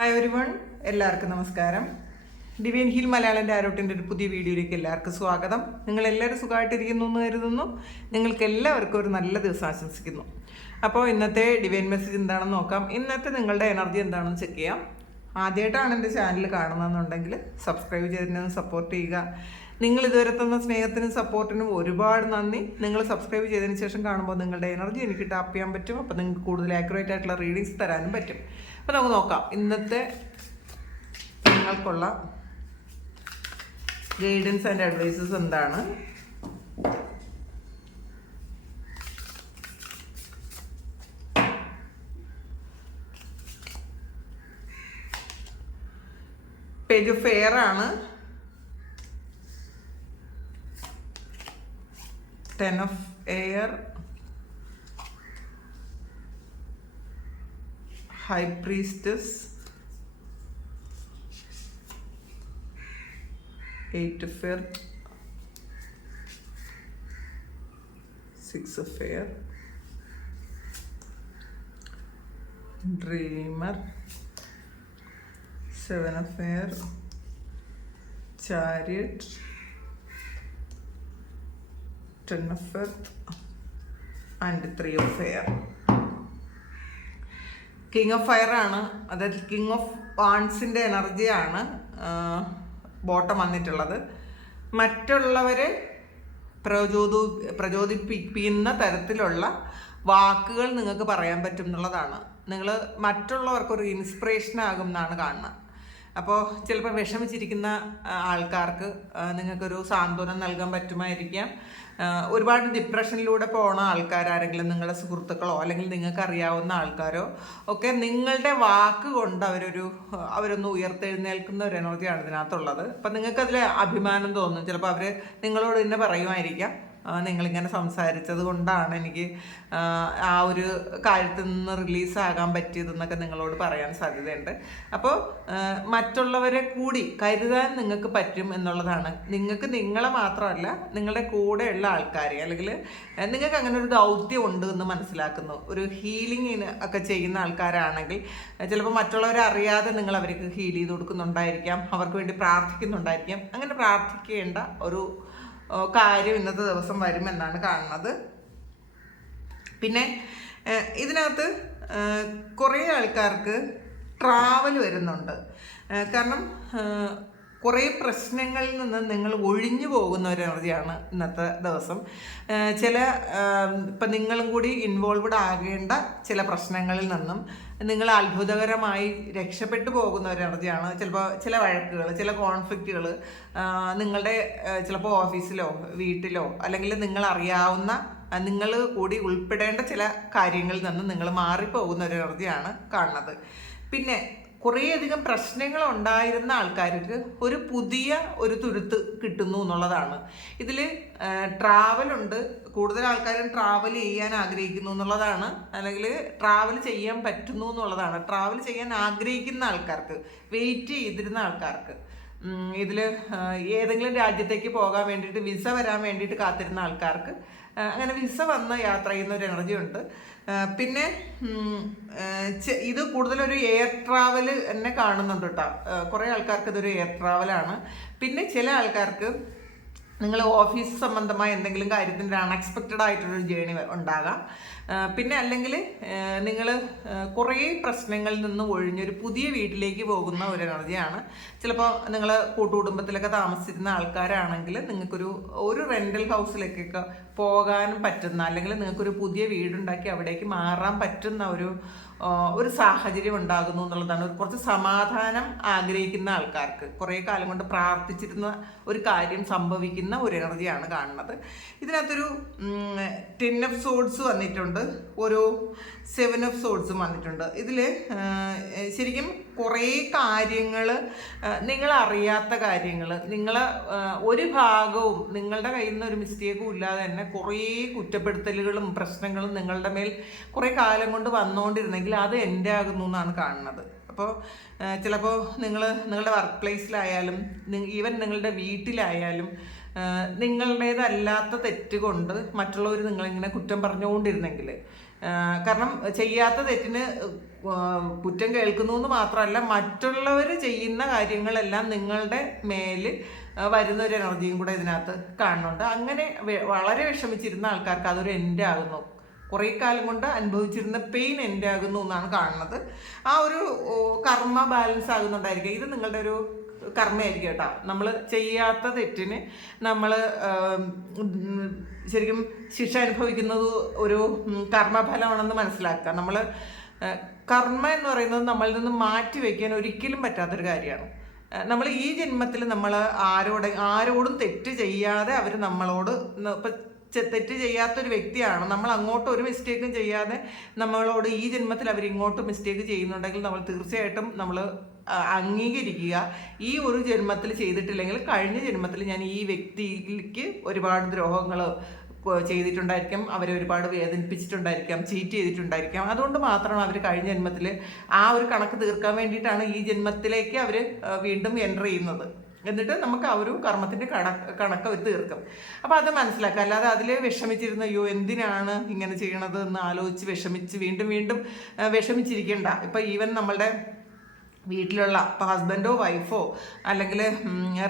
Hi everyone, എല്ലാവർക്കും നമസ്കാരം. Divine heal Malayalam ആരോട്ടിൻ്റെ ഒരു പുതിയ വീഡിയോയിലേക്ക് എല്ലാവർക്കും സ്വാഗതം. നിങ്ങളെല്ലാവരും സുഖമായിട്ടിരിക്കുന്നു എന്ന് കരുതുന്നു. നിങ്ങൾക്ക് എല്ലാവർക്കും ഒരു നല്ല ദിവസം ആശംസിക്കുന്നു. അപ്പോൾ ഇന്നത്തെ ഡിവൈൻ മെസ്സേജ് എന്താണെന്ന് നോക്കാം. ഇന്നത്തെ നിങ്ങളുടെ എനർജി എന്താണെന്ന് ചെക്ക് ചെയ്യാം. ആദ്യമായിട്ടാണ് എൻ്റെ ചാനൽ കാണുന്നതെന്നുണ്ടെങ്കിൽ സബ്സ്ക്രൈബ് ചെയ്തിട്ട് സപ്പോർട്ട് ചെയ്യുക. നിങ്ങൾ ഇതുവരെ തന്ന സ്നേഹത്തിനും സപ്പോർട്ടിനും ഒരുപാട് നന്ദി. നിങ്ങൾ സബ്സ്ക്രൈബ് ചെയ്തതിന് ശേഷം കാണുമ്പോൾ നിങ്ങളുടെ എനർജി എനിക്ക് ടാപ്പ് ചെയ്യാൻ പറ്റും. അപ്പോൾ നിങ്ങൾക്ക് കൂടുതൽ ആക്യുറേറ്റ് ആയിട്ടുള്ള റീഡിങ്സ് തരാനും പറ്റും. അപ്പോൾ നമുക്ക് നോക്കാം ഇന്നത്തെ നിങ്ങൾക്കുള്ള ഗൈഡൻസ് ആൻഡ് അഡ്വൈസസ് എന്താണ്. പേജ് ഓഫ് എയർ ആണ്. 10 of air, High Priestess, 8 of earth, 6 of air, Dreamer, 7 of air, Chariot, 10 of earth and 3 of air. King of fire ആണ്, അതായത് കിങ് ഓഫ് വാൺസിൻ്റെ എനർജിയാണ് ബോട്ടം വന്നിട്ടുള്ളത്. മറ്റുള്ളവരെ പ്രചോദിപ്പിക്കുന്ന തരത്തിലുള്ള വാക്കുകൾ നിങ്ങൾക്ക് പറയാൻ പറ്റും എന്നുള്ളതാണ്. നിങ്ങൾ മറ്റുള്ളവർക്കൊരു ഇൻസ്പിറേഷൻ ആകും എന്നാണ് കാണുന്നത്. അപ്പോൾ ചിലപ്പോൾ വിഷമിച്ചിരിക്കുന്ന ആൾക്കാർക്ക് നിങ്ങൾക്കൊരു സാന്ത്വനം നൽകാൻ പറ്റുമായിരിക്കാം. ഒരുപാട് ഡിപ്രഷനിലൂടെ പോകുന്ന ആൾക്കാരാരെങ്കിലും നിങ്ങളുടെ സുഹൃത്തുക്കളോ അല്ലെങ്കിൽ നിങ്ങൾക്ക് അറിയാവുന്ന ആൾക്കാരോ ഒക്കെ നിങ്ങളുടെ വാക്ക് കൊണ്ട് അവരൊന്ന് ഉയർത്തെഴുന്നേൽക്കുന്ന ഒരു എനർജിയാണ് ഇതിനകത്തുള്ളത്. അപ്പം നിങ്ങൾക്കതിൽ അഭിമാനം തോന്നും. ചിലപ്പോൾ അവർ നിങ്ങളോട് തന്നെ പറയുമായിരിക്കാം, നിങ്ങളിങ്ങനെ സംസാരിച്ചത് കൊണ്ടാണ് എനിക്ക് ആ ഒരു കാര്യത്തിൽ നിന്ന് റിലീസാകാൻ പറ്റിയതെന്നൊക്കെ നിങ്ങളോട് പറയാൻ സാധ്യതയുണ്ട്. അപ്പോൾ മറ്റുള്ളവരെ കൂടി കരുതാൻ നിങ്ങൾക്ക് പറ്റും എന്നുള്ളതാണ്. നിങ്ങൾക്ക് നിങ്ങളെ മാത്രമല്ല, നിങ്ങളുടെ കൂടെയുള്ള ആൾക്കാരെ, അല്ലെങ്കിൽ നിങ്ങൾക്ക് അങ്ങനെ ഒരു ദൗത്യം ഉണ്ട് എന്ന് മനസ്സിലാക്കുന്നു. ഒരു ഹീലിങ്ങിന് ഒക്കെ ചെയ്യുന്ന ആൾക്കാരാണെങ്കിൽ ചിലപ്പോൾ മറ്റുള്ളവരെ അറിയാതെ നിങ്ങൾ അവർക്ക് ഹീൽ ചെയ്ത് കൊടുക്കുന്നുണ്ടായിരിക്കാം, അവർക്ക് വേണ്ടി പ്രാർത്ഥിക്കുന്നുണ്ടായിരിക്കാം. അങ്ങനെ പ്രാർത്ഥിക്കേണ്ട ഒരു കാര്യം ഇന്നത്തെ ദിവസം വരുമെന്നാണ് കാണുന്നത്. പിന്നെ ഇതിനകത്ത് കുറേ ആൾക്കാർക്ക് ട്രാവൽ വരുന്നുണ്ട്. കാരണം കുറേ പ്രശ്നങ്ങളിൽ നിന്ന് നിങ്ങൾ ഒഴിഞ്ഞു പോകുന്ന ഒരു എനർജിയാണ് ഇന്നത്തെ ദിവസം. ഇപ്പം നിങ്ങളും കൂടി ഇൻവോൾവ്ഡ് ആകേണ്ട ചില പ്രശ്നങ്ങളിൽ നിന്നും നിങ്ങൾ അത്ഭുതകരമായി രക്ഷപ്പെട്ടു പോകുന്ന ഒരു എനർജിയാണ്. ചിലപ്പോൾ ചില വഴക്കുകൾ, ചില കോൺഫ്ലിക്റ്റുകൾ നിങ്ങളുടെ ചിലപ്പോൾ ഓഫീസിലോ വീട്ടിലോ അല്ലെങ്കിൽ നിങ്ങൾ അറിയാവുന്ന നിങ്ങൾ കൂടി ഉൾപ്പെടേണ്ട ചില കാര്യങ്ങളിൽ നിന്ന് നിങ്ങൾ മാറിപ്പോകുന്ന ഒരു എനർജിയാണ് കാണുന്നത്. പിന്നെ കുറേയധികം പ്രശ്നങ്ങൾ ഉണ്ടായിരുന്ന ആൾക്കാർക്ക് ഒരു പുതിയ ഒരു തുരുത്ത് കിട്ടുന്നു എന്നുള്ളതാണ്. ഇതിൽ ട്രാവലുണ്ട്. കൂടുതൽ ആൾക്കാരും ട്രാവൽ ചെയ്യാൻ ആഗ്രഹിക്കുന്നു എന്നുള്ളതാണ്, അല്ലെങ്കിൽ ട്രാവൽ ചെയ്യാൻ പറ്റുന്നു എന്നുള്ളതാണ്. ട്രാവൽ ചെയ്യാൻ ആഗ്രഹിക്കുന്ന ആൾക്കാർക്ക്, വെയിറ്റ് ചെയ്തിരുന്ന ആൾക്കാർക്ക്, ഇതിൽ ഏതെങ്കിലും രാജ്യത്തേക്ക് പോകാൻ വേണ്ടിയിട്ട് വിസ വരാൻ വേണ്ടിയിട്ട് കാത്തിരുന്ന ആൾക്കാർക്ക് അങ്ങനെ വിസ വന്ന് യാത്ര ചെയ്യുന്ന ഒരു എനർജി ഉണ്ട്. പിന്നെ ഇത് കൂടുതലൊരു എയർ ട്രാവൽ എന്നെ കാണുന്നുണ്ട് കേട്ടോ. കുറേ ആൾക്കാർക്ക് ഇതൊരു എയർ ട്രാവലാണ്. പിന്നെ ചില ആൾക്കാർക്ക് നിങ്ങൾ ഓഫീസ് സംബന്ധമായ എന്തെങ്കിലും കാര്യത്തിൻ്റെ അൺഎക്സ്പെക്റ്റഡ് ആയിട്ടൊരു ജേണി ഉണ്ടാകാം. പിന്നെ അല്ലെങ്കിൽ നിങ്ങൾ കുറേ പ്രശ്നങ്ങളിൽ നിന്ന് ഒഴിഞ്ഞൊരു പുതിയ വീട്ടിലേക്ക് പോകുന്ന ഒരു എനർജിയാണ്. ചിലപ്പോൾ നിങ്ങൾ കൂട്ടുകുടുംബത്തിലൊക്കെ താമസിച്ചിരുന്ന ആൾക്കാരാണെങ്കിൽ നിങ്ങൾക്കൊരു റെൻ്റൽ ഹൗസിലേക്കൊക്കെ പോകാൻ പറ്റുന്ന, അല്ലെങ്കിൽ നിങ്ങൾക്കൊരു പുതിയ വീടുണ്ടാക്കി അവിടേക്ക് മാറാൻ പറ്റുന്ന ഒരു സാഹചര്യം ഉണ്ടാകുന്നു എന്നുള്ളതാണ്. കുറച്ച് സമാധാനം ആഗ്രഹിക്കുന്ന ആൾക്കാർക്ക്, കുറേ കാലം കൊണ്ട് പ്രാർത്ഥിച്ചിരുന്ന ഒരു കാര്യം സംഭവിക്കുന്ന ഒരു എനർജിയാണ് കാണുന്നത്. ഇതിനകത്തൊരു 10 of swords വന്നിട്ടുണ്ട്, ഒരു 7 of swords വന്നിട്ടുണ്ട്. ഇതിൽ ശരിക്കും കുറേ കാര്യങ്ങൾ, നിങ്ങളറിയാത്ത കാര്യങ്ങൾ, ഒരു ഭാഗവും നിങ്ങളുടെ കയ്യിൽ നിന്ന് ഒരു മിസ്റ്റേക്കും ഇല്ലാതെ തന്നെ കുറേ കുറ്റപ്പെടുത്തലുകളും പ്രശ്നങ്ങളും നിങ്ങളുടെ മേൽ കുറേ കാലം കൊണ്ട് വന്നുകൊണ്ടിരുന്നെങ്കിൽ അത് എൻ്റെ ആകുന്നു എന്നാണ് കാണുന്നത്. അപ്പോൾ ചിലപ്പോൾ നിങ്ങളുടെ വർക്ക് പ്ലേസിലായാലും ഈവൻ നിങ്ങളുടെ വീട്ടിലായാലും നിങ്ങളുടേതല്ലാത്ത തെറ്റ് കൊണ്ട് മറ്റുള്ളവർ നിങ്ങളിങ്ങനെ കുറ്റം പറഞ്ഞുകൊണ്ടിരുന്നെങ്കിൽ, കാരണം ചെയ്യാത്ത തെറ്റിന് കുറ്റം കേൾക്കുന്നു എന്ന് മാത്രമല്ല, മറ്റുള്ളവർ ചെയ്യുന്ന കാര്യങ്ങളെല്ലാം നിങ്ങളുടെ മേൽ വരുന്ന ഒരു എനർജിയും കൂടെ ഇതിനകത്ത് കാണുന്നുണ്ട്. അങ്ങനെ വളരെ വിഷമിച്ചിരുന്ന ആൾക്കാർക്ക് അതൊരു എൻഡ് ആകുന്നു. കുറേ കാലം കൊണ്ട് അനുഭവിച്ചിരുന്ന പെയിൻ എൻഡ് ആകുന്നു എന്നാണ് കാണുന്നത്. ആ ഒരു കർമ്മ ബാലൻസ് ആകുന്നുണ്ടായിരിക്കും. ഇത് നിങ്ങളുടെ ഒരു കർമ്മയായിരിക്കും കേട്ടോ. നമ്മൾ ചെയ്യാത്ത തെറ്റിന് നമ്മൾ ശരിക്കും ശിക്ഷ അനുഭവിക്കുന്നത് ഒരു കർമ്മഫലമാണെന്ന് മനസ്സിലാക്കുക. നമ്മൾ കർമ്മ എന്ന് പറയുന്നത് നമ്മളിൽ നിന്ന് മാറ്റി വയ്ക്കാൻ ഒരിക്കലും പറ്റാത്തൊരു കാര്യമാണ്. നമ്മൾ ഈ ജന്മത്തിൽ നമ്മൾ ആരോടും തെറ്റ് ചെയ്യാതെ അവർ നമ്മളോട് ഇപ്പം തെറ്റ് ചെയ്യാത്തൊരു വ്യക്തിയാണ്, നമ്മൾ അങ്ങോട്ട് ഒരു മിസ്റ്റേക്കും ചെയ്യാതെ നമ്മളോട് ഈ ജന്മത്തിൽ അവർ ഇങ്ങോട്ട് മിസ്റ്റേക്ക് ചെയ്യുന്നുണ്ടെങ്കിൽ നമ്മൾ തീർച്ചയായിട്ടും നമ്മൾ അംഗീകരിക്കുക. ഈ ഒരു ജന്മത്തിൽ ചെയ്തിട്ടില്ലെങ്കിൽ കഴിഞ്ഞ ജന്മത്തിൽ ഞാൻ ഈ വ്യക്തിക്ക് ഒരുപാട് ദ്രോഹങ്ങൾ ചെയ്തിട്ടുണ്ടായിരിക്കാം, അവരെ ഒരുപാട് വേദനിപ്പിച്ചിട്ടുണ്ടായിരിക്കാം, ചീറ്റ് ചെയ്തിട്ടുണ്ടായിരിക്കാം. അതുകൊണ്ട് മാത്രമാണ് അവർ കഴിഞ്ഞ ജന്മത്തിൽ ആ ഒരു കണക്ക് തീർക്കാൻ വേണ്ടിയിട്ടാണ് ഈ ജന്മത്തിലേക്ക് അവർ വീണ്ടും എൻ്റർ ചെയ്യുന്നത്. എന്നിട്ട് നമുക്ക് ആ ഒരു കർമ്മത്തിൻ്റെ കണക്ക് അവർ തീർക്കും. അപ്പോൾ അത് മനസ്സിലാക്കുക. അല്ലാതെ അതിൽ വിഷമിച്ചിരുന്ന അയ്യോ എന്തിനാണ് ഇങ്ങനെ ചെയ്യണത് എന്ന് ആലോചിച്ച് വിഷമിച്ച് വീണ്ടും വീണ്ടും വിഷമിച്ചിരിക്കേണ്ട. ഇപ്പം ഈവൻ നമ്മളുടെ വീട്ടിലുള്ള ഇപ്പോൾ ഹസ്ബൻഡോ വൈഫോ അല്ലെങ്കിൽ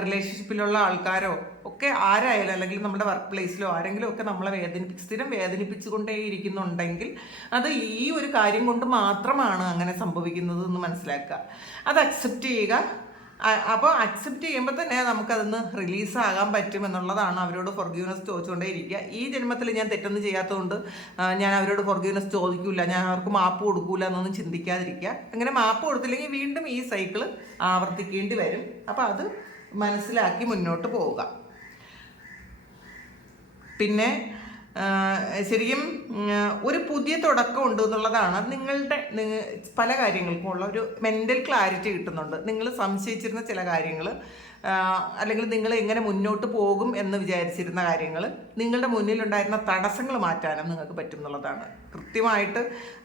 റിലേഷൻഷിപ്പിലുള്ള ആൾക്കാരോ ഒക്കെ ആരായാലും, അല്ലെങ്കിൽ നമ്മുടെ വർക്ക് പ്ലേസിലോ ആരെങ്കിലും ഒക്കെ നമ്മളെ സ്ഥിരം വേദനിപ്പിച്ചുകൊണ്ടേ ഇരിക്കുന്നുണ്ടെങ്കിൽ അത് ഈ ഒരു കാര്യം കൊണ്ട് മാത്രമാണ് അങ്ങനെ സംഭവിക്കുന്നത് എന്ന് മനസ്സിലാക്കുക. അത് അക്സെപ്റ്റ് ചെയ്യുക. അപ്പോൾ അക്സെപ്റ്റ് ചെയ്യുമ്പോൾ തന്നെ നമുക്കതൊന്ന് റിലീസാകാൻ പറ്റും എന്നുള്ളതാണ്. അവരോട് ഫോർഗീവ്നെസ് ചോദിച്ചുകൊണ്ടേ ഇരിക്കുക. ഈ ജന്മത്തിൽ ഞാൻ തെറ്റൊന്നും ചെയ്യാത്തതുകൊണ്ട് ഞാൻ അവരോട് ഫോർഗീവ്നെസ് ചോദിക്കില്ല, ഞാൻ അവർക്ക് മാപ്പ് കൊടുക്കില്ല എന്നൊന്നും ചിന്തിക്കാതിരിക്കുക. അങ്ങനെ മാപ്പ് കൊടുത്തില്ലെങ്കിൽ വീണ്ടും ഈ സൈക്കിൾ ആവർത്തിക്കേണ്ടി വരും. അപ്പോൾ അത് മനസ്സിലാക്കി മുന്നോട്ട് പോവുക. പിന്നെ ശരിക്കും ഒരു പുതിയ തുടക്കം ഉണ്ട് എന്നുള്ളതാണ്. നിങ്ങളുടെ പല കാര്യങ്ങൾക്കും ഉള്ള ഒരു മെൻ്റൽ ക്ലാരിറ്റി കിട്ടുന്നുണ്ട്. നിങ്ങൾ സംശയിച്ചിരുന്ന ചില കാര്യങ്ങൾ, അല്ലെങ്കിൽ നിങ്ങൾ എങ്ങനെ മുന്നോട്ട് പോകും എന്ന് വിചാരിച്ചിരുന്ന കാര്യങ്ങൾ, നിങ്ങളുടെ മുന്നിലുണ്ടായിരുന്ന തടസ്സങ്ങൾ മാറ്റാനും നിങ്ങൾക്ക് പറ്റും എന്നുള്ളതാണ്. കൃത്യമായിട്ട്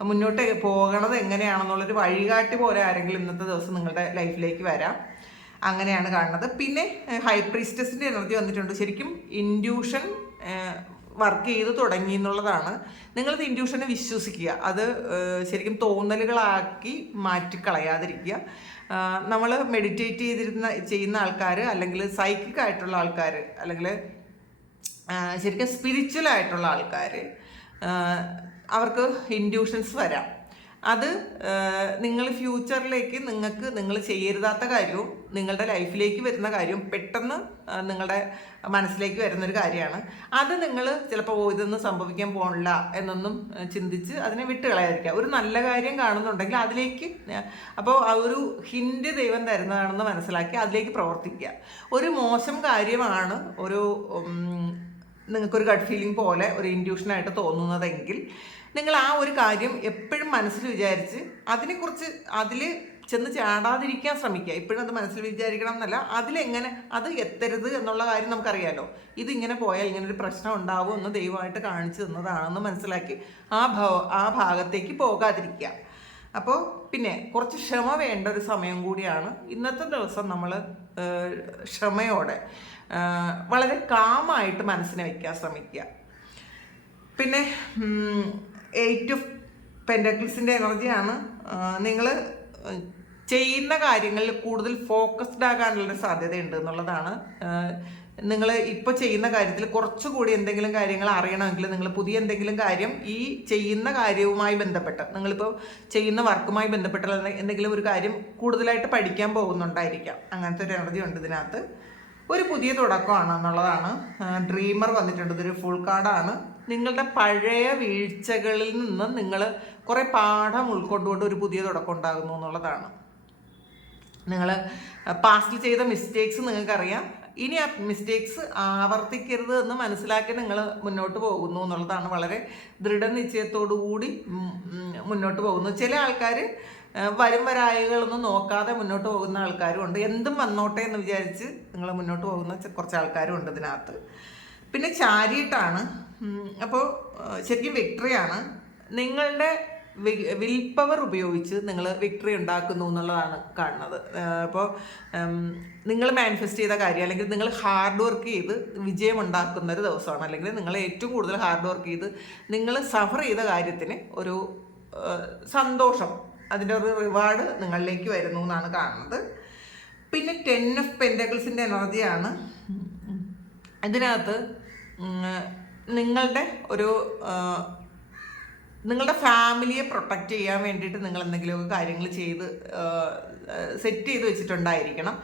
മുന്നോട്ട് പോകണത് എങ്ങനെയാണെന്നുള്ളൊരു വഴികാട്ടി പോലെ ആരെങ്കിലും ഇന്നത്തെ ദിവസം നിങ്ങളുടെ ലൈഫിലേക്ക് വരാം. അങ്ങനെയാണ് കാണുന്നത്. പിന്നെ ഹൈ പ്രീസ്റ്റസിൻ്റെ എനർജി വന്നിട്ടുണ്ട്. ശരിക്കും ഇൻഡ്യൂഷൻ വർക്ക് ചെയ്ത് തുടങ്ങി എന്നുള്ളതാണ്. നിങ്ങളത് ഇൻഡ്യൂഷനെ വിശ്വസിക്കുക. അത് ശരിക്കും തോന്നലുകളാക്കി മാറ്റിക്കളയാതിരിക്കുക. നമ്മൾ മെഡിറ്റേറ്റ് ചെയ്യുന്ന ആൾക്കാർ, അല്ലെങ്കിൽ സൈക്കിക് ആയിട്ടുള്ള ആൾക്കാർ, അല്ലെങ്കിൽ ശരിക്കും സ്പിരിച്വൽ ആയിട്ടുള്ള ആൾക്കാർ, അവർക്ക് ഇൻഡ്യൂഷൻസ് വരാം. അത് നിങ്ങൾ ഫ്യൂച്ചറിലേക്ക് നിങ്ങൾ ചെയ്യരുതാത്ത കാര്യവും നിങ്ങളുടെ ലൈഫിലേക്ക് വരുന്ന കാര്യവും പെട്ടെന്ന് നിങ്ങളുടെ മനസ്സിലേക്ക് വരുന്നൊരു കാര്യമാണ്. അത് നിങ്ങൾ ചിലപ്പോൾ ഇതൊന്നും സംഭവിക്കാൻ പോകണില്ല എന്നൊന്നും ചിന്തിച്ച് അതിനെ വിട്ടുകളയാതിരിക്കുക. ഒരു നല്ല കാര്യം കാണുന്നുണ്ടെങ്കിൽ അതിലേക്ക്, അപ്പോൾ ആ ഒരു ഹിൻഡ് ദൈവം തരുന്നതാണെന്ന് മനസ്സിലാക്കി അതിലേക്ക് പ്രവർത്തിക്കുക. ഒരു മോശം കാര്യമാണ് നിങ്ങൾക്കൊരു ഗട്ട് ഫീലിംഗ് പോലെ ഒരു ഇൻഡ്യൂഷനായിട്ട് തോന്നുന്നതെങ്കിൽ നിങ്ങൾ ആ ഒരു കാര്യം എപ്പോഴും മനസ്സിൽ വിചാരിച്ച് അതിനെക്കുറിച്ച് അതിൽ ചെന്ന് ചാടാതിരിക്കാൻ ശ്രമിക്കുക. ഇപ്പോഴും അത് മനസ്സിൽ വിചാരിക്കണം എന്നല്ല, അതിലെങ്ങനെ അത് എത്തരുത് എന്നുള്ള കാര്യം നമുക്കറിയാമല്ലോ. ഇതിങ്ങനെ പോയാൽ ഇങ്ങനൊരു പ്രശ്നം ഉണ്ടാവും എന്ന് ദൈവമായിട്ട് കാണിച്ചു തന്നതാണെന്ന് മനസ്സിലാക്കി ആ ഭാഗത്തേക്ക് പോകാതിരിക്കുക. അപ്പോൾ പിന്നെ കുറച്ച് ക്ഷമ വേണ്ട ഒരു സമയം കൂടിയാണ് ഇന്നത്തെ ദിവസം. നമ്മൾ ക്ഷമയോടെ വളരെ കാമായിട്ട് മനസ്സിനെ വയ്ക്കാൻ ശ്രമിക്കുക. പിന്നെ 8 ഓഫ് പെൻറ്റക്കിൾസിൻ്റെ എനർജിയാണ്. നിങ്ങൾ ചെയ്യുന്ന കാര്യങ്ങളിൽ കൂടുതൽ ഫോക്കസ്ഡ് ആകാനുള്ളൊരു സാധ്യതയുണ്ട് എന്നുള്ളതാണ്. നിങ്ങൾ ഇപ്പോൾ ചെയ്യുന്ന കാര്യത്തിൽ കുറച്ചുകൂടി എന്തെങ്കിലും കാര്യങ്ങൾ അറിയണമെങ്കിൽ നിങ്ങൾ പുതിയ എന്തെങ്കിലും കാര്യം ഈ ചെയ്യുന്ന കാര്യവുമായി ബന്ധപ്പെട്ട്, നിങ്ങളിപ്പോൾ ചെയ്യുന്ന വർക്കുമായി ബന്ധപ്പെട്ടുള്ള എന്തെങ്കിലും ഒരു കാര്യം കൂടുതലായിട്ട് പഠിക്കാൻ പോകുന്നുണ്ടായിരിക്കാം. അങ്ങനത്തെ ഒരു എനർജി ഉണ്ട് ഇതിനകത്ത്. ഒരു പുതിയ തുടക്കമാണ് എന്നുള്ളതാണ്. ഡ്രീമർ വന്നിട്ടുണ്ട്. ഇതൊരു ഫുൾ കാർഡാണ്. നിങ്ങളുടെ പഴയ വീഴ്ചകളിൽ നിന്ന് നിങ്ങൾ കുറേ പാഠം ഉൾക്കൊണ്ടുകൊണ്ട് ഒരു പുതിയ തുടക്കം ഉണ്ടാകുന്നു എന്നുള്ളതാണ്. നിങ്ങൾ പാസ്റ്റിൽ ചെയ്ത മിസ്റ്റേക്സ് നിങ്ങൾക്കറിയാം. ഇനി ആ മിസ്റ്റേക്സ് ആവർത്തിക്കരുത് എന്ന് മനസ്സിലാക്കി നിങ്ങൾ മുന്നോട്ട് പോകുന്നു എന്നുള്ളതാണ്. വളരെ ദൃഢനിശ്ചയത്തോടു കൂടി മുന്നോട്ട് പോകുന്നു. ചില ആൾക്കാർ വരും വരായികളൊന്നും നോക്കാതെ മുന്നോട്ട് പോകുന്ന ആൾക്കാരും ഉണ്ട്. എന്തും വന്നോട്ടെ എന്ന് വിചാരിച്ച് നിങ്ങൾ മുന്നോട്ട് പോകുന്ന കുറച്ച് ആൾക്കാരും ഉണ്ട് ഇതിനകത്ത്. പിന്നെ ചാരിയറ്റാണ്. അപ്പോൾ ശരിക്കും വിക്ടറിയാണ്. നിങ്ങളുടെ വിൽ പവർ ഉപയോഗിച്ച് നിങ്ങൾ വിക്ടറി ഉണ്ടാക്കുന്നു എന്നുള്ളതാണ് കാണുന്നത്. അപ്പോൾ നിങ്ങൾ മാനിഫെസ്റ്റ് ചെയ്ത കാര്യം, അല്ലെങ്കിൽ നിങ്ങൾ ഹാർഡ് വർക്ക് ചെയ്ത് വിജയം ഉണ്ടാക്കുന്ന ഒരു ദിവസമാണ്. അല്ലെങ്കിൽ നിങ്ങൾ ഏറ്റവും കൂടുതൽ ഹാർഡ് വർക്ക് ചെയ്ത് നിങ്ങൾ സഫർ ചെയ്ത കാര്യത്തിന് ഒരു സന്തോഷം അതിൻ്റെ ഒരു റിവാർഡ് നിങ്ങളിലേക്ക് വരുന്നു എന്നാണ് കാണുന്നത്. പിന്നെ 10 ഓഫ് പെൻറ്റക്കിൾസിൻ്റെ എനർജിയാണ്. ഇതിനകത്ത് നിങ്ങളുടെ ഫാമിലിയെ പ്രൊട്ടക്റ്റ് ചെയ്യാൻ വേണ്ടിയിട്ട് നിങ്ങൾ എന്തെങ്കിലുമൊക്കെ കാര്യങ്ങൾ സെറ്റ് ചെയ്ത് വെച്ചിട്ടുണ്ടായിരിക്കണം.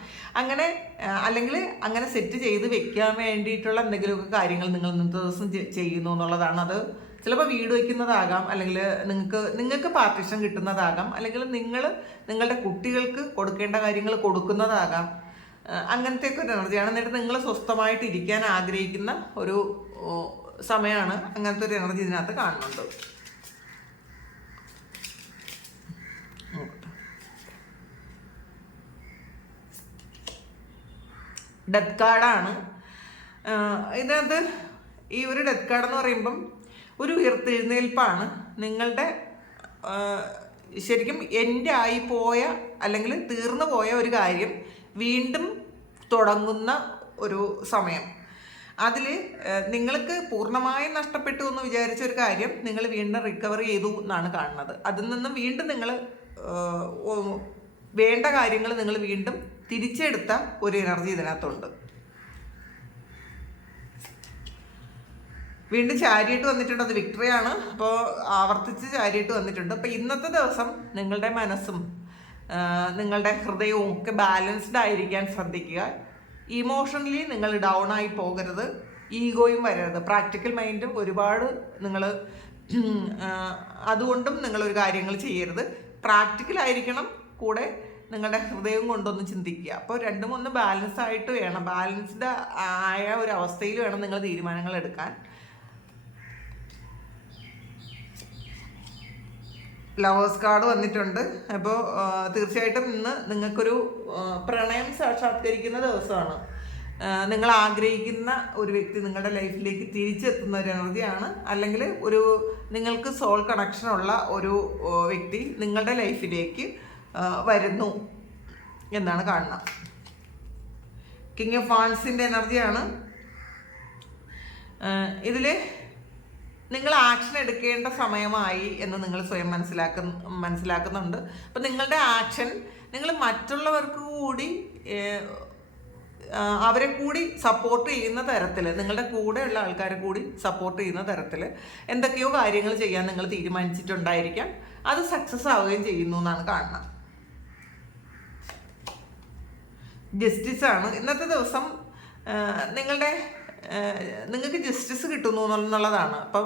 അല്ലെങ്കിൽ അങ്ങനെ സെറ്റ് ചെയ്ത് വെക്കാൻ വേണ്ടിയിട്ടുള്ള എന്തെങ്കിലുമൊക്കെ കാര്യങ്ങൾ നിങ്ങൾ ഇന്നത്തെ ദിവസം ചെയ്യുന്നു എന്നുള്ളതാണ്. അത് ചിലപ്പോൾ വീട് വയ്ക്കുന്നതാകാം, അല്ലെങ്കിൽ നിങ്ങൾക്ക് പാർട്ടീഷൻ കിട്ടുന്നതാകാം, അല്ലെങ്കിൽ നിങ്ങളുടെ കുട്ടികൾക്ക് കൊടുക്കേണ്ട കാര്യങ്ങൾ കൊടുക്കുന്നതാകാം. അങ്ങനത്തെയൊക്കെ ഒരു എനർജിയാണ്. എന്നിട്ട് നിങ്ങൾ സ്വസ്ഥമായിട്ട് ഇരിക്കാൻ ആഗ്രഹിക്കുന്ന ഒരു സമയമാണ്. അങ്ങനത്തെ ഒരു എനർജി ഇതിനകത്ത് കാണുന്നുണ്ട്. ഡെത്ത് കാർഡാണ് ഇതിനകത്ത്. ഈ ഒരു ഡെത്ത് കാർഡ് എന്ന് പറയുമ്പം ഒരു ഉയർത്തെഴുന്നേൽപ്പാണ്. നിങ്ങളുടെ ശരിക്കും എൻഡ് ആയിപ്പോയ അല്ലെങ്കിൽ തീർന്നു പോയ ഒരു കാര്യം വീണ്ടും തുടങ്ങുന്ന ഒരു സമയം. അതിൽ നിങ്ങൾക്ക് പൂർണ്ണമായും നഷ്ടപ്പെട്ടു എന്ന് വിചാരിച്ച ഒരു കാര്യം നിങ്ങൾ വീണ്ടും റിക്കവർ ചെയ്തു എന്നാണ് കാണുന്നത്. അതിൽ നിന്നും വീണ്ടും നിങ്ങൾ വേണ്ട കാര്യങ്ങൾ നിങ്ങൾ വീണ്ടും തിരിച്ചെടുത്ത ഒരു എനർജി ഇതിനകത്തുണ്ട്. വീണ്ടും ചാരിയിട്ട് വന്നിട്ടുണ്ട്. അത് വിക്ടറിയാണ്. അപ്പോൾ ആവർത്തിച്ച് ചാരിയിട്ട് വന്നിട്ടുണ്ട്. അപ്പോൾ ഇന്നത്തെ ദിവസം നിങ്ങളുടെ മനസ്സും നിങ്ങളുടെ ഹൃദയവും ഒക്കെ ബാലൻസ്ഡ് ആയിരിക്കാൻ ശ്രദ്ധിക്കുക. ഇമോഷണലി നിങ്ങൾ ഡൗൺ ആയി പോകരുത്, ഈഗോയും വരരുത്. പ്രാക്ടിക്കൽ മൈൻഡും ഒരുപാട് നിങ്ങൾ അതുകൊണ്ടും നിങ്ങളൊരു കാര്യങ്ങൾ ചെയ്യരുത്. പ്രാക്ടിക്കലായിരിക്കണം, കൂടെ നിങ്ങളുടെ ഹൃദയം കൊണ്ടൊന്ന് ചിന്തിക്കുക. അപ്പോൾ രണ്ടും ഒന്ന് ബാലൻസ് ആയിട്ട് വേണം, ബാലൻസ്ഡ് ആയ ഒരു അവസ്ഥയിൽ വേണം നിങ്ങൾ തീരുമാനങ്ങൾ എടുക്കാൻ. ലവേഴ്സ് കാർഡ് വന്നിട്ടുണ്ട്. അപ്പോൾ തീർച്ചയായിട്ടും ഇന്ന് നിങ്ങൾക്കൊരു പ്രണയം സാക്ഷാത്കരിക്കുന്ന ദിവസമാണ്. നിങ്ങൾ ആഗ്രഹിക്കുന്ന ഒരു വ്യക്തി നിങ്ങളുടെ ലൈഫിലേക്ക് തിരിച്ചെത്തുന്ന ഒരു എനർജിയാണ്. അല്ലെങ്കിൽ നിങ്ങൾക്ക് സോൾ കണക്ഷനുള്ള ഒരു വ്യക്തി നിങ്ങളുടെ ലൈഫിലേക്ക് വരുന്നു എന്നാണ് കാണുന്നത്. കിങ് ഓഫ് വാൻസിൻ്റെ എനർജിയാണ്. ഇതിൽ നിങ്ങൾ ആക്ഷൻ എടുക്കേണ്ട സമയമായി എന്ന് നിങ്ങൾ സ്വയം മനസ്സിലാക്കുന്നുണ്ട്. അപ്പം നിങ്ങളുടെ ആക്ഷൻ നിങ്ങൾ മറ്റുള്ളവർക്ക് കൂടി അവരെ കൂടി സപ്പോർട്ട് ചെയ്യുന്ന തരത്തിൽ, നിങ്ങളുടെ കൂടെയുള്ള ആൾക്കാരെ കൂടി സപ്പോർട്ട് ചെയ്യുന്ന തരത്തിൽ എന്തൊക്കെയോ കാര്യങ്ങൾ ചെയ്യാൻ നിങ്ങൾ തീരുമാനിച്ചിട്ടുണ്ടായിരിക്കാം. അത് സക്സസ് ആവുകയും ചെയ്യുന്നു എന്നാണ് കാണുന്നത്. ജസ്റ്റിസ് ആണ് ഇന്നത്തെ ദിവസം. നിങ്ങൾക്ക് ജസ്റ്റിസ് കിട്ടുന്നു എന്നുള്ളതാണ്. അപ്പം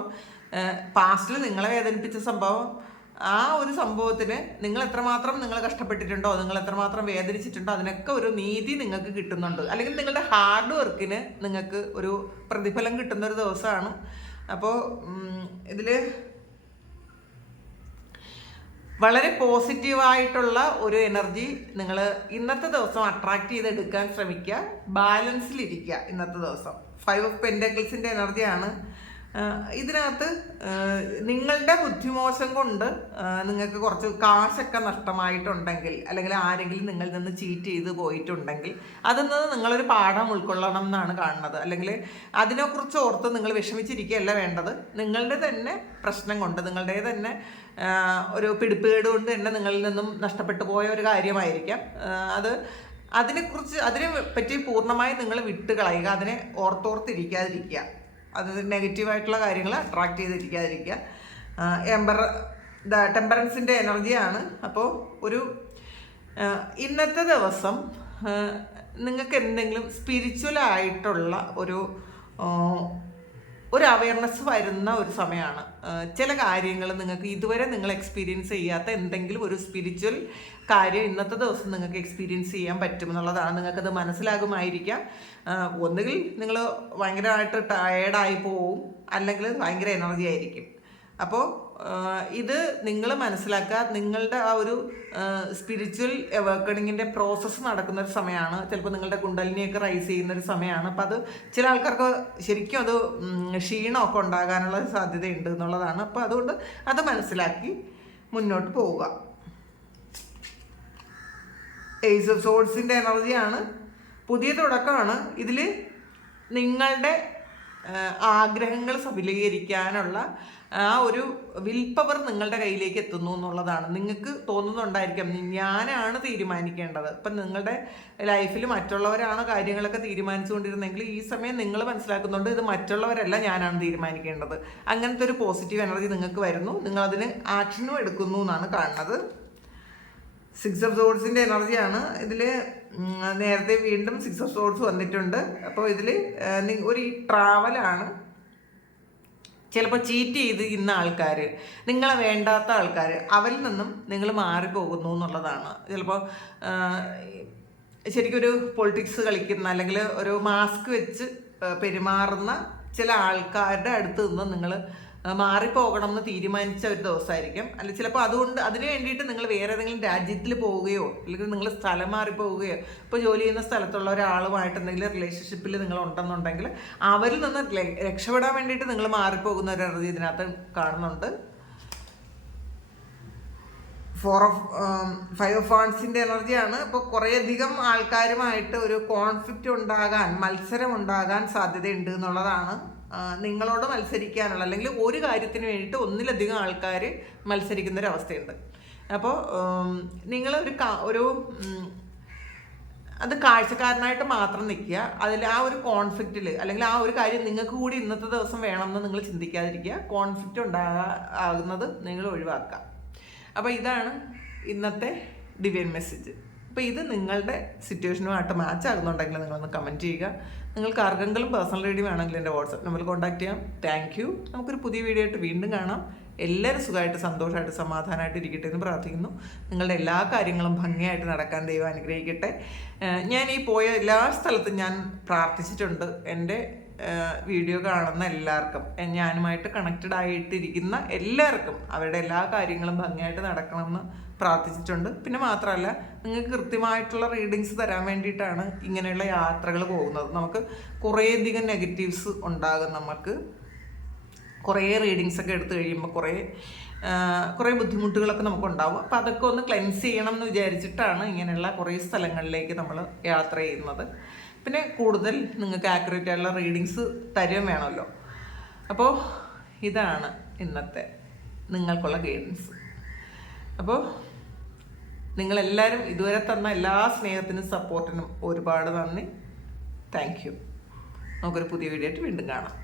പാസ്റ്റിൽ നിങ്ങളെ വേദനിപ്പിച്ച സംഭവം, ആ ഒരു സംഭവത്തിന് നിങ്ങൾ എത്രമാത്രം കഷ്ടപ്പെട്ടിട്ടുണ്ടോ, നിങ്ങൾ എത്രമാത്രം വേദനിച്ചിട്ടുണ്ടോ, അതിനൊക്കെ ഒരു നീതി നിങ്ങൾക്ക് കിട്ടുന്നുണ്ട്. അല്ലെങ്കിൽ നിങ്ങളുടെ ഹാർഡ് വർക്കിന് നിങ്ങൾക്ക് ഒരു പ്രതിഫലം കിട്ടുന്ന ഒരു ദിവസമാണ്. അപ്പോൾ ഇതിൽ വളരെ പോസിറ്റീവായിട്ടുള്ള ഒരു എനർജി നിങ്ങൾ ഇന്നത്തെ ദിവസം അട്രാക്ട് ചെയ്തെടുക്കാൻ ശ്രമിക്കുക. ബാലൻസിലിരിക്കുക ഇന്നത്തെ ദിവസം. 5 ഓഫ് പെൻറ്റക്കിൾസിൻ്റെ എനർജിയാണ്. ഇതിനകത്ത് നിങ്ങളുടെ ബുദ്ധിമോശം കൊണ്ട് നിങ്ങൾക്ക് കുറച്ച് കാശൊക്കെ നഷ്ടമായിട്ടുണ്ടെങ്കിൽ, അല്ലെങ്കിൽ ആരെങ്കിലും നിങ്ങളിൽ നിന്ന് ചീറ്റ് ചെയ്ത് പോയിട്ടുണ്ടെങ്കിൽ അതിൽ നിന്ന് നിങ്ങളൊരു പാഠം ഉൾക്കൊള്ളണം എന്നാണ് കാണുന്നത്. അല്ലെങ്കിൽ അതിനെക്കുറിച്ച് ഓർത്ത് നിങ്ങൾ വിഷമിച്ചിരിക്കുകയല്ല വേണ്ടത്. നിങ്ങളുടെ തന്നെ പ്രശ്നം കൊണ്ട്, നിങ്ങളുടെ തന്നെ ഒരു പിടിപ്പേട് കൊണ്ട് തന്നെ നിങ്ങളിൽ നിന്നും നഷ്ടപ്പെട്ടു പോയ ഒരു കാര്യമായിരിക്കാം. അതിനെ പറ്റി പൂർണ്ണമായി നിങ്ങൾ വിട്ടുകളയുക. അതിനെ ഓർത്തോർത്തിരിക്കാതിരിക്കുക. അത് നെഗറ്റീവായിട്ടുള്ള കാര്യങ്ങൾ അട്രാക്ട് ചെയ്തിരിക്കാതിരിക്കുക. ടെമ്പറൻസിൻ്റെ എനർജിയാണ്. അപ്പോൾ ഇന്നത്തെ ദിവസം നിങ്ങൾക്ക് എന്തെങ്കിലും സ്പിരിച്വലായിട്ടുള്ള ഒരു അവയർനെസ് വരുന്ന ഒരു സമയമാണ്. ചില കാര്യങ്ങൾ നിങ്ങൾക്ക് ഇതുവരെ നിങ്ങൾ എക്സ്പീരിയൻസ് ചെയ്യാത്ത എന്തെങ്കിലും ഒരു സ്പിരിച്വൽ കാര്യം ഇന്നത്തെ ദിവസം നിങ്ങൾക്ക് എക്സ്പീരിയൻസ് ചെയ്യാൻ പറ്റുമെന്നുള്ളതാണ്. നിങ്ങൾക്കത് മനസ്സിലാകുമായിരിക്കാം. ഒന്നുകിൽ നിങ്ങൾ ഭയങ്കരമായിട്ട് ടയേർഡായി പോവും, അല്ലെങ്കിൽ ഭയങ്കര എനർജി ആയിരിക്കും. അപ്പോൾ ഇത് നിങ്ങൾ മനസ്സിലാക്കുക. നിങ്ങളുടെ ആ ഒരു സ്പിരിച്വൽ അവേക്കണിങ്ങിൻ്റെ പ്രോസസ്സ് നടക്കുന്ന ഒരു സമയമാണ്. ചിലപ്പോൾ നിങ്ങളുടെ കുണ്ടലിനിയൊക്കെ റൈസ് ചെയ്യുന്ന ഒരു സമയമാണ്. അപ്പം അത് ചില ആൾക്കാർക്ക് ശരിക്കും അത് ക്ഷീണമൊക്കെ ഉണ്ടാകാനുള്ള സാധ്യതയുണ്ട് എന്നുള്ളതാണ്. അപ്പോൾ അതുകൊണ്ട് അത് മനസ്സിലാക്കി മുന്നോട്ട് പോവുക. ഏസ് ഓഫ് സോർഡ്സിൻ്റെ എനർജിയാണ്. പുതിയ തുടക്കമാണ്. ഇതിൽ നിങ്ങളുടെ ആഗ്രഹങ്ങൾ സഫലീകരിക്കാനുള്ള ആ ഒരു വിൽ പവർ നിങ്ങളുടെ കയ്യിലേക്ക് എത്തുന്നു എന്നുള്ളതാണ്. നിങ്ങൾക്ക് തോന്നുന്നുണ്ടായിരിക്കാം ഞാനാണ് തീരുമാനിക്കേണ്ടത്. ഇപ്പം നിങ്ങളുടെ ലൈഫിൽ മറ്റുള്ളവരാണ് കാര്യങ്ങളൊക്കെ തീരുമാനിച്ചുകൊണ്ടിരുന്നെങ്കിൽ ഈ സമയം നിങ്ങൾ മനസ്സിലാക്കുന്നുണ്ട് ഇത് മറ്റുള്ളവരല്ല, ഞാനാണ് തീരുമാനിക്കേണ്ടത്. അങ്ങനത്തെ ഒരു പോസിറ്റീവ് എനർജി നിങ്ങൾക്ക് വരുന്നു. നിങ്ങളതിന് ആക്ഷനും എടുക്കുന്നു എന്നാണ് കാണുന്നത്. 6 ഓഫ് സോർഡ്സിൻ്റെ എനർജിയാണ് ഇതിൽ. നേരത്തെ വീണ്ടും 6 ഓഫ് സോർഡ്സ് വന്നിട്ടുണ്ട്. അപ്പോൾ ഇതിൽ ഒരു ട്രാവലാണ്. ചിലപ്പോൾ ചീറ്റ് ചെയ്ത് ഇന്ന ആൾക്കാർ, നിങ്ങളെ വേണ്ടാത്ത ആൾക്കാർ, അവരിൽ നിന്നും നിങ്ങൾ മാറിപ്പോകുന്നു എന്നുള്ളതാണ്. ചിലപ്പോൾ ശരിക്കൊരു പൊളിറ്റിക്സ് കളിക്കുന്ന അല്ലെങ്കിൽ ഒരു മാസ്ക് വെച്ച് പെരുമാറുന്ന ചില ആൾക്കാരുടെ അടുത്ത് നിന്ന് നിങ്ങൾ മാറിപ്പോകണം എന്ന് തീരുമാനിച്ച ഒരു ദിവസമായിരിക്കും. അല്ല ചിലപ്പോൾ അതുകൊണ്ട് അതിന് വേണ്ടിയിട്ട് നിങ്ങൾ വേറെ ഏതെങ്കിലും രാജ്യത്തിൽ പോവുകയോ അല്ലെങ്കിൽ നിങ്ങൾ സ്ഥലം മാറിപ്പോവുകയോ, ഇപ്പോൾ ജോലി ചെയ്യുന്ന സ്ഥലത്തുള്ള ഒരാളുമായിട്ട് എന്തെങ്കിലും റിലേഷൻഷിപ്പിൽ നിങ്ങൾ ഉണ്ടെന്നുണ്ടെങ്കിൽ അവരിൽ നിന്ന് രക്ഷപ്പെടാൻ വേണ്ടിയിട്ട് നിങ്ങൾ മാറിപ്പോകുന്ന ഒരു എനർജി ഇതിനകത്ത് കാണുന്നുണ്ട്. 5 ഓഫ് വാണ്ട്സിൻ്റെ എനർജിയാണ്. ഇപ്പോൾ കുറേയധികം ആൾക്കാരുമായിട്ട് ഒരു കോൺഫ്ലിക്റ്റ് ഉണ്ടാകാൻ, മത്സരം ഉണ്ടാകാൻ സാധ്യതയുണ്ട് എന്നുള്ളതാണ്. നിങ്ങളോട് മത്സരിക്കാനുള്ള അല്ലെങ്കിൽ ഒരു കാര്യത്തിന് വേണ്ടിയിട്ട് ഒന്നിലധികം ആൾക്കാർ മത്സരിക്കുന്നൊരവസ്ഥയുണ്ട്. അപ്പോൾ നിങ്ങളൊരു അത് കാഴ്ചക്കാരനായിട്ട് മാത്രം നിൽക്കുക. അതിൽ ആ ഒരു കോൺഫ്ലിക്റ്റിൽ അല്ലെങ്കിൽ ആ ഒരു കാര്യം നിങ്ങൾക്ക് കൂടി ഇന്നത്തെ ദിവസം വേണമെന്ന് നിങ്ങൾ ചിന്തിക്കാതിരിക്കുക. കോൺഫ്ലിക്റ്റ് ആകുന്നത് നിങ്ങൾ ഒഴിവാക്കുക. അപ്പോൾ ഇതാണ് ഇന്നത്തെ ഡിവൈൻ മെസ്സേജ്. അപ്പോൾ ഇത് നിങ്ങളുടെ സിറ്റുവേഷനുമായിട്ട് മാച്ച് ആകുന്നുണ്ടെങ്കിൽ നിങ്ങളൊന്ന് കമൻറ്റ് ചെയ്യുക. നിങ്ങൾക്ക് ആർക്കെങ്കിലും പേഴ്സണൽ റീഡിംഗ് വേണമെങ്കിൽ എൻ്റെ വാട്സാപ്പ് നമ്പറിൽ കോൺടാക്ട് ചെയ്യാം. Thank you. നമുക്കൊരു പുതിയ വീഡിയോ ആയിട്ട് വീണ്ടും കാണാം. എല്ലാവരും സുഖമായിട്ട് സന്തോഷമായിട്ട് സമാധാനമായിട്ട് ഇരിക്കട്ടെ എന്ന് പ്രാർത്ഥിക്കുന്നു. നിങ്ങളുടെ എല്ലാ കാര്യങ്ങളും ഭംഗിയായിട്ട് നടക്കാൻ ദൈവം അനുഗ്രഹിക്കട്ടെ. ഞാൻ ഈ പോയ എല്ലാ സ്ഥലത്തും ഞാൻ പ്രാർത്ഥിച്ചിട്ടുണ്ട്. എൻ്റെ വീഡിയോ കാണുന്ന എല്ലാവർക്കും, ഞാനുമായിട്ട് കണക്റ്റഡ് ആയിട്ടിരിക്കുന്ന എല്ലാവർക്കും അവരുടെ എല്ലാ കാര്യങ്ങളും ഭംഗിയായിട്ട് നടക്കണമെന്ന് പ്രാർത്ഥിച്ചിട്ടുണ്ട്. പിന്നെ മാത്രമല്ല, നിങ്ങൾക്ക് കൃത്യമായിട്ടുള്ള റീഡിങ്സ് തരാൻ വേണ്ടിയിട്ടാണ് ഇങ്ങനെയുള്ള യാത്രകൾ പോകുന്നത്. നമുക്ക് കുറേയധികം നെഗറ്റീവ്സ് ഉണ്ടാകും. നമുക്ക് കുറേ റീഡിങ്സ് ഒക്കെ എടുത്തു കഴിയുമ്പോൾ കുറേ ബുദ്ധിമുട്ടുകളൊക്കെ നമുക്കുണ്ടാവും. അപ്പോൾ അതൊക്കെ ഒന്ന് ക്ലെൻസ് ചെയ്യണം എന്ന് വിചാരിച്ചിട്ടാണ് ഇങ്ങനെയുള്ള കുറേ സ്ഥലങ്ങളിലേക്ക് നമ്മൾ യാത്ര ചെയ്യുന്നത്. പിന്നെ കൂടുതൽ നിങ്ങൾക്ക് ആക്യുറേറ്റ് ആയിട്ടുള്ള റീഡിങ്സ് തരുകയും വേണമല്ലോ. അപ്പോൾ ഇതാണ് ഇന്നത്തെ നിങ്ങൾക്കുള്ള ഗൈഡൻസ്. അപ്പോൾ നിങ്ങളെല്ലാവരും ഇതുവരെ തന്ന എല്ലാ സ്നേഹത്തിനും സപ്പോർട്ടിനും ഒരുപാട് നന്ദി. Thank you. നമുക്കൊരു പുതിയ വീഡിയോ ആയിട്ട് വീണ്ടും കാണാം.